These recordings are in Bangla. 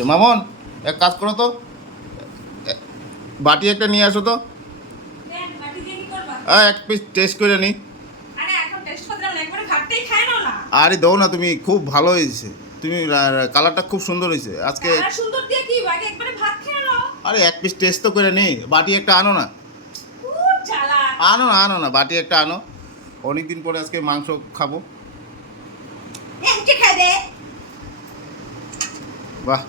হয়েছে মামন এক কাজ করো তো। বাটি একটা নিয়ে আসো তো? আহ, এক পিস টেস্ট করে না, না। আরে দাও না তুমি খুব ভালো হয়েছে। তুমি কালারটা খুব সুন্দর হয়েছে। আজকে। আরে এক পিস টেস্ট তো করে নিই বাটি একটা আনো না। আনো না আনো না বাটি একটা আনো। অনেকদিন পরে আজকে মাংস খাব। বাহ।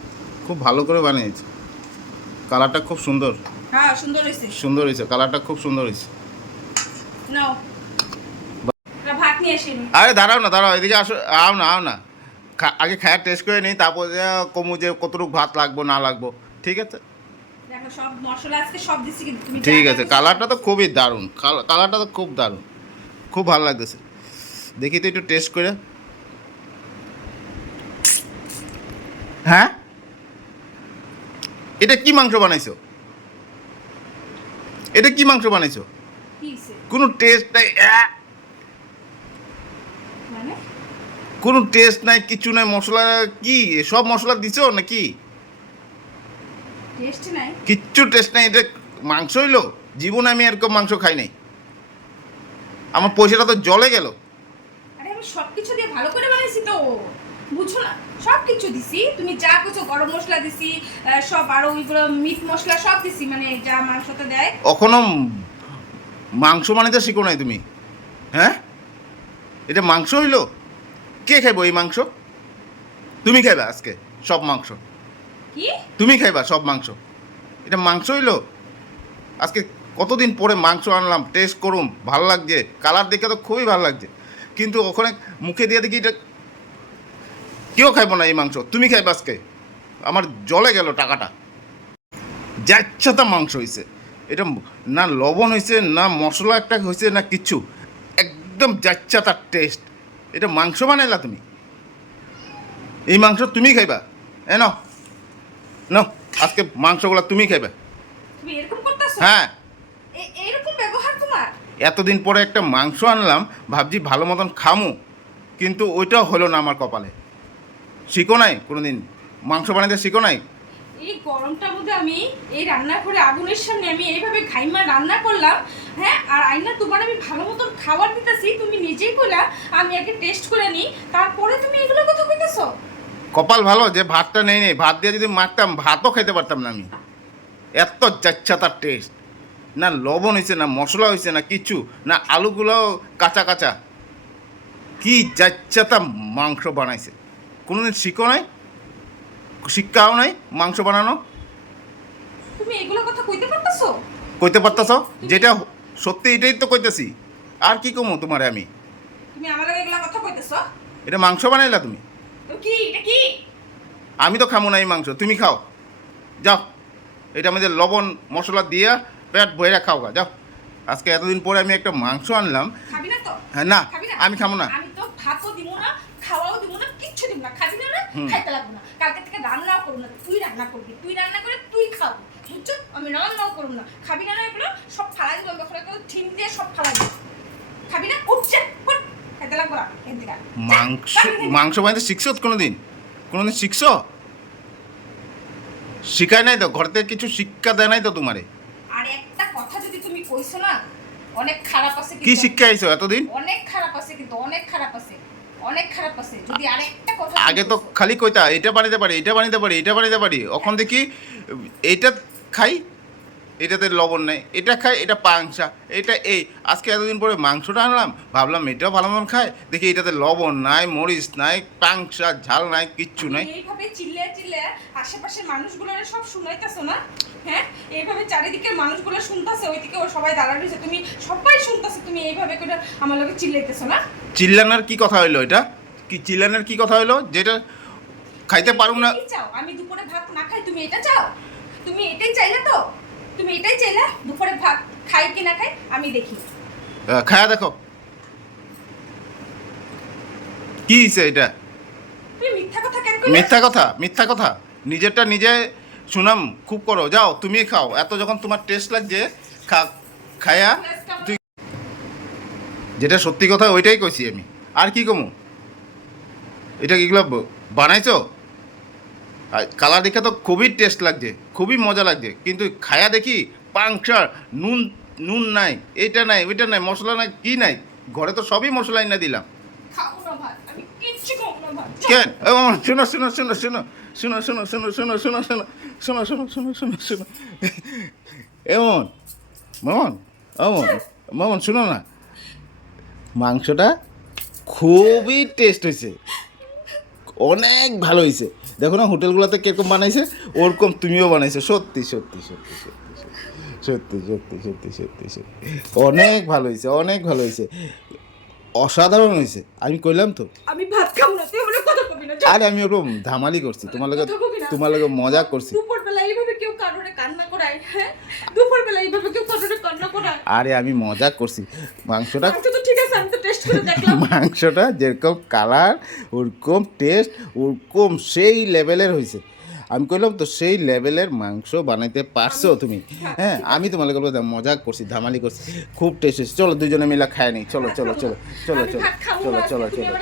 খুব ভালো করে বানিয়েছে। কালারটা খুব সুন্দর। হ্যাঁ, সুন্দর হয়েছে। সুন্দর হয়েছে কালারটা খুব সুন্দর হয়েছে। নাও। ভাত নিয়ে আসি আরে দাঁড়াও না দাঁড়াও এদিকে আসো আও না আও না। আগে খায়ার টেস্ট করে নিই তারপর কমু যে কতটুকু ভাত লাগবো না লাগবো ঠিক আছে? ঠিক আছে কালারটা তো খুবই দারুণ কাল- কালারটা তো খুব দারুণ খুব ভালো লাগতেছে। দেখি তো একটু টেস্ট করে। হ্যাঁ? এটা কি মাংস বানাইছো? এটা কি মাংস বানাইছো? কোনো টেস্ট নাই! মানে? কোনো টেস্ট নাই কিছু নাই মশলা কি? সব মশলা দিছো নাকি? টেস্ট নাই? কিচ্ছু টেস্ট নাই এটা মাংস হইল? জীবনে আমি এরকম মাংস খাই নাই। আমার পয়সাটা তো জলে গেল। আরে আমি সবকিছু দিয়ে ভালো করে বানাইছি তো। বুঝছ না সব কিছু দিছি তুমি যা কিছু গরম মশলা দিছি সব আরও ওইগুলো মিট মশলা সব দিছি মানে যা মাংসতে দেয়। এখনও মাংস বানাইতে শিখো নাই তুমি। হ্যাঁ? এটা মাংস হইল? কে খাইবো এই মাংস? তুমি খাইবা আজকে সব মাংস। কি? তুমি খাইবা সব মাংস। এটা মাংস হইল? আজকে কতদিন পরে মাংস আনলাম টেস্ট করুম ভালো লাগছে কালার দেখে তো খুবই ভালো লাগছে। কিন্তু ওখানে মুখে দিয়ে দেখি এটা কেউ খাইবো না এই মাংস তুমি খাইবা আজকে। আমার জলে গেল টাকাটা। যাচ্ছাতা মাংস হয়েছে এটা না লবণ হয়েছে না মশলা একটা হয়েছে না কিচ্ছু একদম যাচ্ছাতার টেস্ট এটা মাংস বানাইলা তুমি। এই মাংস তুমি খাইবা। এ নাও। নাও আজকে মাংসগুলো তুমি খাইবে। হ্যাঁ। এতদিন পরে একটা মাংস আনলাম ভাবছি ভালো মতন খামু কিন্তু ওইটাও হলো না আমার কপালে। শিখো নাই কোনোদিন? মাংস বানাইতে শিখো নাই? এই গরমটার মধ্যে আমি এই রান্না করে আগুনের সামনে আমি এইভাবে ঘাইমা রান্না করলাম হ্যাঁ? আর আইনা তোমার আমি ভালো মতন খাবার দিতেছি তুমি নিজেই কইলা আমি আগে টেস্ট করে নিই তারপরে তুমি এগুলো কথা কইতেছো? কপাল ভালো যে ভাতটা নেই নেই ভাত দিয়ে যদি মারতাম ভাতও খেতে পারতাম না আমি। এত যাচ্ছা তার টেস্ট না লবণ হয়েছে না মশলা হয়েছে না কিছু না আলুগুলো কাঁচা কাঁচা। কি যাচ্ছা তা মাংস বানাইছে। কোনোদিন শিখো নাই শিক্ষাও নাই মাংস বানানো। তুমি এগুলো কথা কইতে পারতেছো? কইতে পারতাছ? যেটা সত্যি এটাই তো কইতেছি। আর কি কমো তোমারে আমি? তুমি আমার লগে এগুলো কথা কইতেছো? এটা মাংস বানাইলা তুমি? তো কি এটা কি? আমি তো খামো না এই মাংস তুমি খাও। যাও এটা আমাদের লবণ মশলা দিয়ে পেট বইরা খাও গা যাও। আজকে এতদিন পরে আমি একটা মাংস আনলাম। খাবি না তো? হ্যাঁ না না? আমি খাব না। আমি তো ভাতও দিব না খাওয়াও দিব না কিচ্ছু দিব না খাবি না খাইতে লাগবে না। কালকে থেকে রান্নাও করব না তুই রান্না করবি তুই রান্না করে তুই খাবি বুঝছ? আমি রান্নাও করব না। খাবি না এগুলো সব ফালাই দিব আমি ওখানে ঠিন দিয়ে সব ফালাই দিব। খাবি না উঠছে খাইতে লাগবে না মাংস মাংস বানাইতে শিখছো কোনো দিন কোনো শিখছো? শিখায় নাই তো ঘর থেকে কিছু শিক্ষা দেয় নাই তো তোমারে? আর একটা কথা যদি তুমি কইছো না অনেক খারাপ আছে কি শিক্ষা আইছো এতদিন? অনেক খারাপ আছে কিন্তু অনেক খারাপ আছে। অনেক খারাপ আছে। যদি আরেকটা কথা আগে তো খালি কইতা, এটা বানাইতে পারি, এটা বানাইতে পারি, এটা বানাইতে পারি। এখন দেখি, এটা খাই এটাতে লবণ নেই এটা খায় এটা পাংসা এটা এই। আজকে এতদিন পরে মাংসটা আনলাম ভাবলাম এটাও ভালো মন খায় দেখি এটাতে লবণ নাই মরিচ নাই পাংসা ঝাল নাই কিচ্ছু নাই। এইভাবে চিল্লে চিল্লে আশেপাশের মানুষগুলোর সব শুনাইতেছো না? হ্যাঁ? এইভাবে চারিদিকের মানুষগুলো শুনতাছে ওইদিকে ও সবাই দাঁড়ানো তুমি সবাই শুনতাছে তুমি এইভাবে করে আমার লোকে চিল্লাইতেছো না? চিল্লানোর কি কথা হইল এটা? কি চিল্লানোর কি কথা হইল? যেটা খাইতে পারুম না। চাও আমি দুপুরে ভাত না খাই তুমি এটা চাও? তুমি এটাই চাইলে তো? তুমি এটাই চাইলে দুপুরে ভাত খাই কি না খাই আমি দেখি। খায়া দেখো। কি হয়েছে এটা? তুমি মিথ্যা কথা কেন কইলে? মিথ্যা কথা মিথ্যা কথা। নিজেরটা নিজে সুনাম খুব করো। যাও তুমি খাও। এত যখন তোমার টেস্ট লাগছে খা খায়া তুই যেটা সত্যি কথা ওইটাই কইছি আমি। আর কি কমু? এটা কিগুলো বানাইছো? আর কালার দেখে তো খুবই টেস্ট লাগছে। খুবই মজা লাগছে কিন্তু খায়া দেখি পাংচার নুন নুন নাই এটা নাই ওইটা নাই মশলা নাই কি নাই ঘরে তো সবই মশলা এনে দিলাম কেন শোনো শোনো শোনো শোনো শোনো শোনো শোনো শোনো শোনো শোনো শোনো শোনো শোনো শোনো শোনো এমন মামন অমন মামন শোনো না মাংসটা খুবই টেস্ট হয়েছে অনেক ভালো হয়েছে দেখো না হোটেলগুলোতে কীরকম বানাইছে? ওরকম তুমিও বানাইছো। সত্যি সত্যি সত্যি সত্যি সত্যি সত্যি সত্যি সত্যি সত্যি। অনেক ভালো হয়েছে অনেক ভালো হয়েছে অসাধারণ হয়েছে আমি কইলাম তো। আমি ভাত খাব না তুই বলে কথা কবি না আরে আমি ওরকম ধামালি করছি। তোমার লগে। তোমার লগে মজা করছি। দুপুরবেলা এইভাবে কেউ কারোরে কান্না করায় হ্যাঁ? দুপুরবেলা এইভাবে কেউ কারোরে কান্না করায়। আরে আমি মজা করছি। মাংসটা মাংসটা যেরকম কালার ওরকম টেস্ট ওরকম সেই লেভেলের হয়েছে আমি কইলাম তো সেই লেভেলের মাংস বানাইতে পারছ তুমি? হ্যাঁ। আমি তোমাকে বলব মজা করছি ধামালি করছি খুব টেস্ট হয়েছে চলো দুজনে মিলে খায় নি চলো চলো চলো চলো চলো চলো চলো চলো।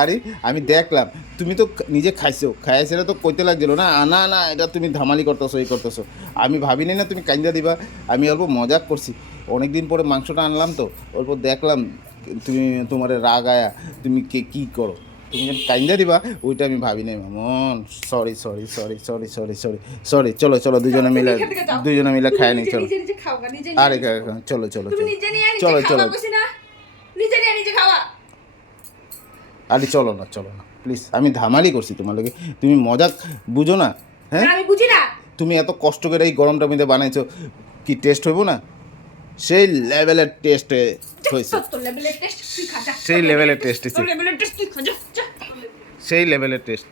আরে আমি দেখলাম তুমি তো নিজে খাইছো। খাইছিলে তো কইতে লাগছিল না আনা না না এটা তুমি ধামালি করতেছো এই করতেছো। আমি ভাবিনি না তুমি কাইন্দা দিবা। আমি অল্প মজা করছি। অনেক দিন পরে মাংসটা আনলাম তো অল্প দেখলাম তুমি তোমার রাগ আয়া তুমি কে কী করো? তুমি যখন কাইন্দা দিবা ওইটা আমি ভাবি নাই Mamon sorry sorry sorry sorry sorry sorry sorry চলো চলো দুজনে মিলে। দুজনে মিলে খাই নি চলো। আরে চলো চলো তুমি চলো। চলো, চলো। আরে চলো না চলো না প্লিজ আমি ধামালি করছি তোমার লগে। তুমি মজা বুঝো না হ্যাঁ? আমি বুঝি না। তুমি এত কষ্ট করে এই গরমটার মধ্যে বানাইছো কি টেস্ট হইব না? সেই লেভেলের টেস্ট হয়েছে। সেই লেভেলের টেস্ট সেই লেভেলের টেস্ট